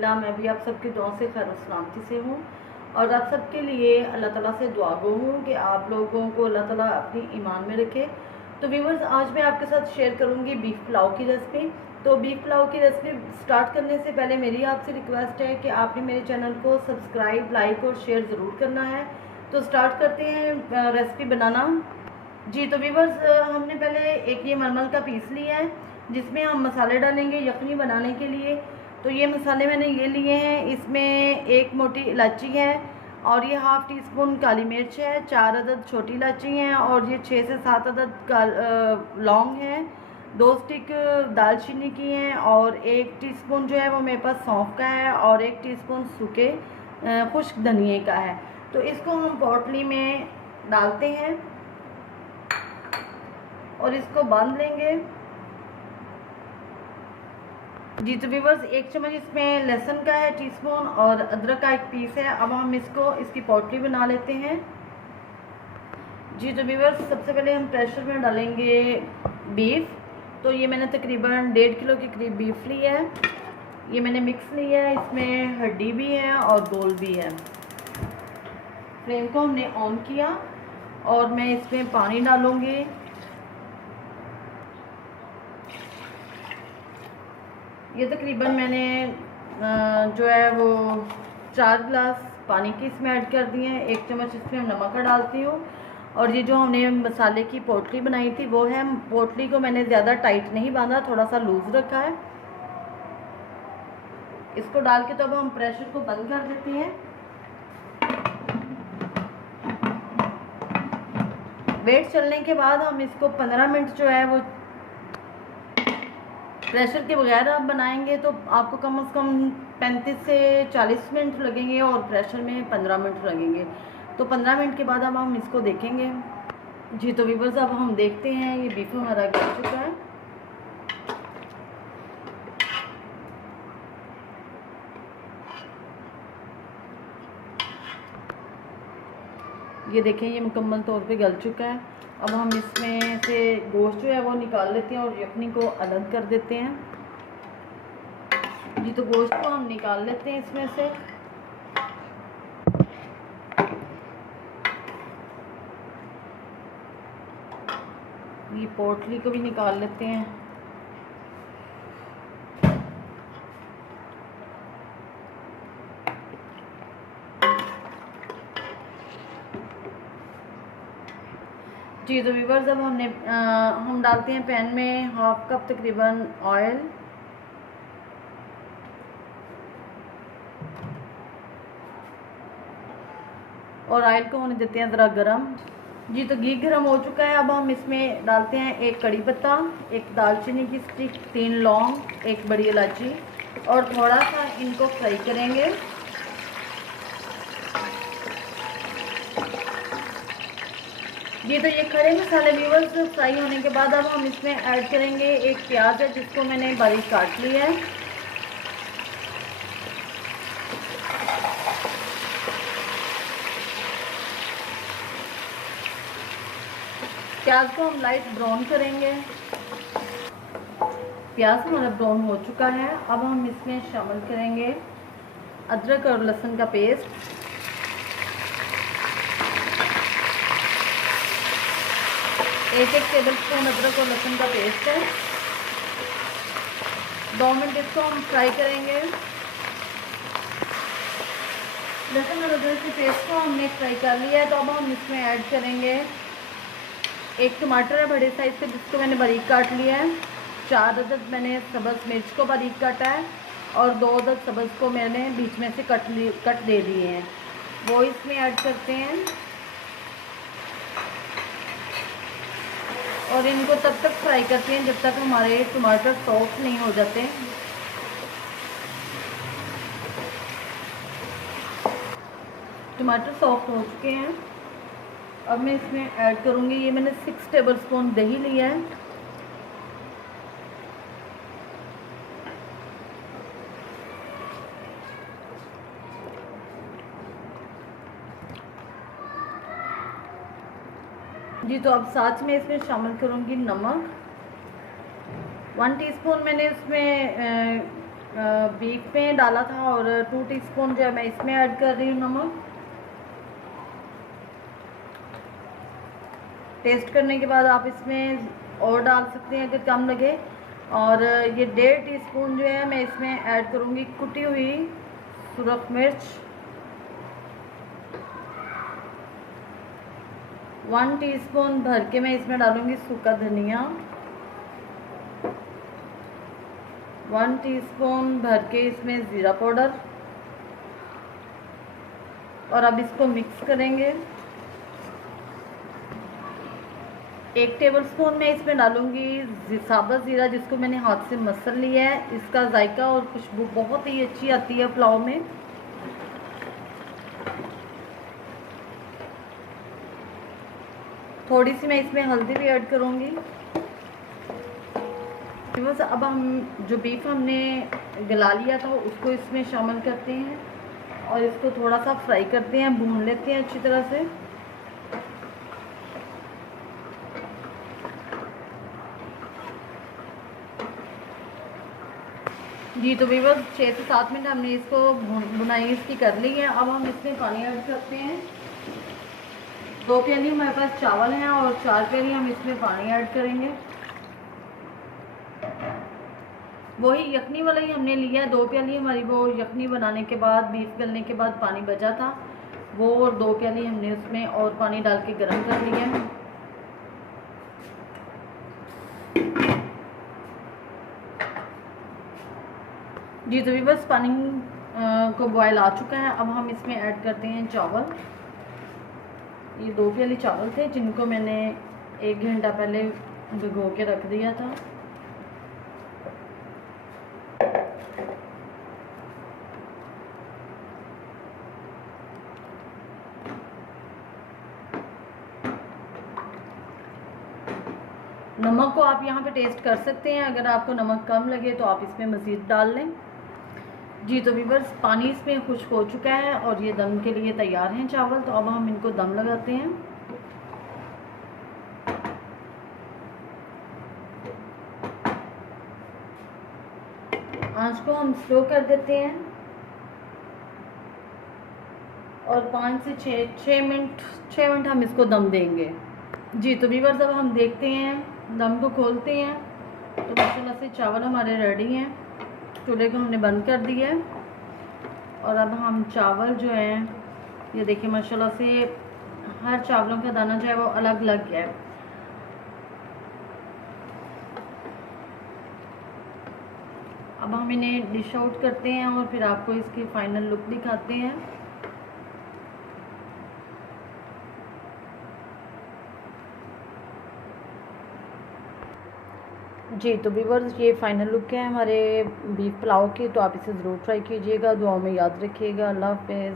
अल्हम्दुलिल्लाह मैं भी आप सबकी दुआ से खैर सलामती से हूँ और आप सबके लिए अल्लाह ताला से दुआ गो हूँ कि आप लोगों को अल्लाह ताला अपनी ईमान में रखे। तो व्यूअर्स, आज मैं आपके साथ शेयर करूँगी बीफ पुलाव की रेसिपी। तो बीफ पुलाव की रेसिपी स्टार्ट करने से पहले मेरी आपसे रिक्वेस्ट है कि आपने मेरे चैनल को सब्सक्राइब, लाइक और शेयर ज़रूर करना है। तो स्टार्ट करते हैं रेसिपी बनाना। जी तो व्यूअर्स, हमने पहले एक ये मलमल का पीस लिया है जिसमें हम मसाले डालेंगे यखनी बनाने के लिए। तो ये मसाले मैंने ये लिए हैं, इसमें एक मोटी इलायची है और ये हाफ़ टी स्पून काली मिर्च है, 4 अदद छोटी इलायची हैं और ये 6 से 7 अदद लौंग हैं, 2 स्टिक दालचीनी की हैं और 1 टीस्पून जो है वो मेरे पास सौंफ का है और 1 टीस्पून सूखे खुश्क धनिए का है। तो इसको हम पोटली में डालते हैं और इसको बांध लेंगे। जी तो व्यूअर्स, 1 चम्मच इसमें लहसुन का है टीस्पून और अदरक का 1 पीस है। अब हम इसकी पोटली बना लेते हैं। जी तो व्यूअर्स, सबसे पहले हम प्रेशर में डालेंगे बीफ। तो ये मैंने तकरीबन 1.5 किलो के करीब बीफ ली है। ये मैंने मिक्स लिया है, इसमें हड्डी भी है और गोल भी है। फ्लेम को हमने ऑन किया और मैं इसमें पानी डालूँगी। ये तकरीबन मैंने जो है वो 4 गिलास पानी की इसमें ऐड कर दिए हैं। 1 चम्मच इसमें नमक का डालती हूँ और ये जो हमने मसाले की पोटली बनाई थी वो है। पोटली को मैंने ज़्यादा टाइट नहीं बांधा, थोड़ा सा लूज़ रखा है। इसको डाल के तो अब हम प्रेशर को बंद कर देते हैं। वेट चलने के बाद हम इसको 15 मिनट जो है वो प्रेशर के बगैर आप बनाएंगे तो आपको कम से कम 35 से 40 मिनट लगेंगे और प्रेशर में 15 मिनट लगेंगे। तो 15 मिनट के बाद अब हम इसको देखेंगे। जी तो व्यूअर्स, अब हम देखते हैं ये बीफ हमारा गल चुका है। ये देखें, ये मुकम्मल तौर पे गल चुका है। अब हम इसमें से गोश्त जो है वो निकाल लेते हैं और यखनी को अलग कर देते हैं। जी तो गोश्त को हम निकाल लेते हैं इसमें से। ये पोटली को भी निकाल लेते हैं। जी तो व्यूअर्स, अब हम डालते हैं पैन में हाफ कप तकरीबन ऑयल। और ऑयल को होने देते हैं ज़रा गरम। जी तो घी गरम हो चुका है। अब हम इसमें डालते हैं 1 कड़ी पत्ता, 1 दालचीनी की स्टिक, 3 लौंग, 1 बड़ी इलायची और थोड़ा सा इनको फ्राई करेंगे। ये तो ये खड़े मसाले व्यूअर्स फ्राई होने के बाद अब हम इसमें ऐड करेंगे 1 प्याज है जिसको मैंने बारीक काट लिया है। प्याज को हम लाइट ब्राउन करेंगे। प्याज हमारा ब्राउन हो चुका है। अब हम इसमें शामिल करेंगे अदरक और लहसुन का पेस्ट। एक टेबल स्पून अदरक और लहसुन का पेस्ट है। 2 मिनट इसको हम फ्राई करेंगे। लहसुन और अदरक के पेस्ट को हमने फ्राई कर लिया है। तो अब हम इसमें ऐड करेंगे 1 टमाटर है बड़े साइज़ का जिसको मैंने बारीक काट लिया है। 4 अदद मैंने सब्ज़ मिर्च को बारीक काटा है और 2 अदद सब्ज़ को मैंने बीच में से कट दे दिए हैं, वो इसमें ऐड करते हैं। और इनको तब तक फ्राई करते हैं जब तक हमारे टमाटर सॉफ्ट नहीं हो जाते। टमाटर सॉफ्ट हो चुके हैं। अब मैं इसमें ऐड करूँगी, ये मैंने 6 टेबल स्पून दही लिया है। जी तो अब साथ में इसमें शामिल करूँगी नमक। 1 टीस्पून मैंने इसमें बीफ में डाला था, और 2 टीस्पून जो है मैं इसमें ऐड कर रही हूँ नमक। टेस्ट करने के बाद आप इसमें और डाल सकते हैं अगर कम लगे। और ये 1.5 टीस्पून जो है मैं इसमें ऐड करूँगी कुटी हुई सुरख मिर्च। 1 टीस्पून भर के मैं इसमें डालूँगी सूखा धनिया। 1 टीस्पून भर के इसमें ज़ीरा पाउडर। और अब इसको मिक्स करेंगे। 1 टेबलस्पून मैं इसमें डालूँगी साबुत ज़ीरा, जिसको मैंने हाथ से मसल लिया है। इसका जायका और खुशबू बहुत ही अच्छी आती है पुलाव में। थोड़ी सी मैं इसमें हल्दी भी ऐड करूँगी। बस अब हम जो बीफ हमने गला लिया था उसको इसमें शामिल करते हैं और इसको थोड़ा सा फ्राई करते हैं, भून लेते हैं अच्छी तरह से। जी तो व्यूअर्स 6 से 7 मिनट हमने इसको बुनाई इसकी कर ली है। अब हम इसमें पानी ऐड करते हैं। 2 प्याली हमारे पास चावल हैं और 4 प्याली हम इसमें पानी ऐड करेंगे। वही यखनी वाला ही हमने लिया है। 2 प्याली हमारी वो यखनी बनाने के बाद, बीफ गलने के बाद पानी बचा था वो, और 2 प्याली हमने उसमें और पानी डाल के गर्म कर लिया है। जी तो भी बस पानी को बॉयल आ चुका है। अब हम इसमें ऐड करते हैं चावल। ये 2 प्याली चावल थे जिनको मैंने 1 घंटा पहले भिगो के रख दिया था। नमक को आप यहाँ पे टेस्ट कर सकते हैं, अगर आपको नमक कम लगे तो आप इसमें मज़ीद डाल लें। जी तो व्यूअर्स पानी इसमें खुश्क हो चुका है और ये दम के लिए तैयार हैं चावल। तो अब हम इनको दम लगाते हैं। आंच को हम स्लो कर देते हैं और 5 से 6 मिनट हम इसको दम देंगे। जी तो व्यूअर्स अब हम देखते हैं, दम को खोलते हैं तो माशाल्लाह से चावल हमारे रेडी हैं। चूल्हे को हमने बंद कर दिया है और अब हम चावल जो हैं ये देखिए माशाल्लाह से हर चावलों का दाना जो है वो अलग अलग गया है। अब हम इन्हें डिश आउट करते हैं और फिर आपको इसकी फाइनल लुक दिखाते हैं। जी तो व्यूअर्स ये फाइनल लुक है हमारे बीफ पुलाव की। तो आप इसे ज़रूर ट्राई कीजिएगा। दुआओं में याद रखिएगा। अल्लाह हाफ़िज़।